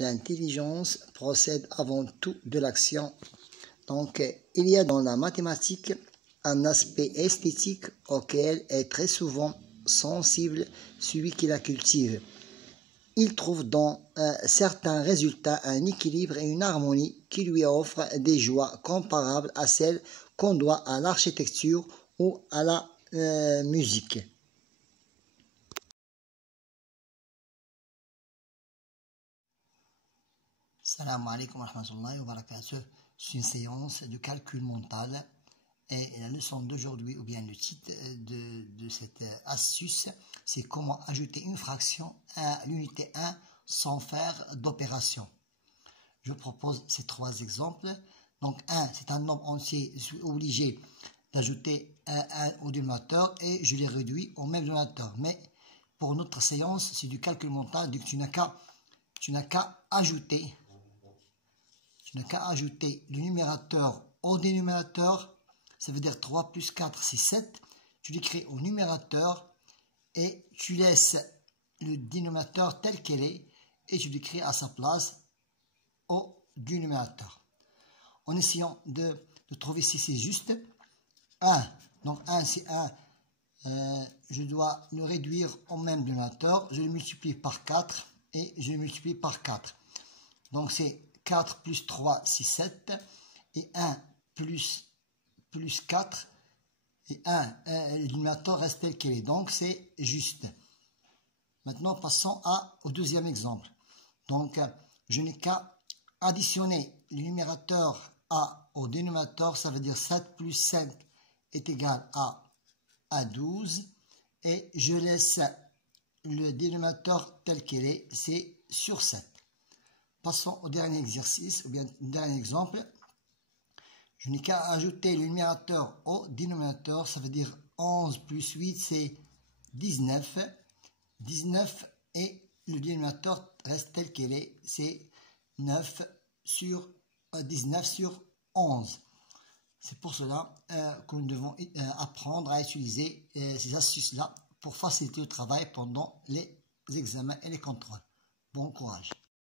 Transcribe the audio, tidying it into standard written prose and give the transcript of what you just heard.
L'intelligence procède avant tout de l'action. Donc, il y a dans la mathématique un aspect esthétique auquel est très souvent sensible celui qui la cultive. Il trouve dans certains résultats un équilibre et une harmonie qui lui offrent des joies comparables à celles qu'on doit à l'architecture ou à la musique. Salam alaikum wa rahmatullahi wa barakatuh. C'est une séance de calcul mental et la leçon d'aujourd'hui, ou bien le titre de cette astuce, c'est comment ajouter une fraction à l'unité 1 sans faire d'opération. Je propose ces trois exemples. Donc 1, c'est un nombre entier, je suis obligé d'ajouter un au dénominateur et je les réduis au même dénominateur. Mais pour notre séance, c'est du calcul mental, donc tu n'as qu'à ajouter. Je n'ai qu'à ajouter le numérateur au dénominateur, ça veut dire 3 plus 4, c'est 7. Tu l'écris au numérateur et tu laisses le dénominateur tel qu'il est et tu l'écris à sa place au dénominateur. En essayant de trouver si c'est juste. 1, donc 1 c'est 1, je dois le réduire au même dénominateur, je le multiplie par 4 et je le multiplie par 4. Donc c'est 4 plus 3, c'est 7. Et 1 plus 4. Et 1, le dénominateur reste tel qu'il est. Donc c'est juste. Maintenant, passons au deuxième exemple. Donc, je n'ai qu'à additionner le numérateur au dénominateur. Ça veut dire 7 plus 5 est égal à 12. Et je laisse le dénominateur tel qu'il est. C'est sur 7. Passons au dernier exercice, ou bien au dernier exemple. Je n'ai qu'à ajouter le numérateur au dénominateur, ça veut dire 11 plus 8, c'est 19. 19 et le dénominateur reste tel qu'il est, c'est 19 sur 11. C'est pour cela que nous devons apprendre à utiliser ces astuces-là pour faciliter le travail pendant les examens et les contrôles. Bon courage.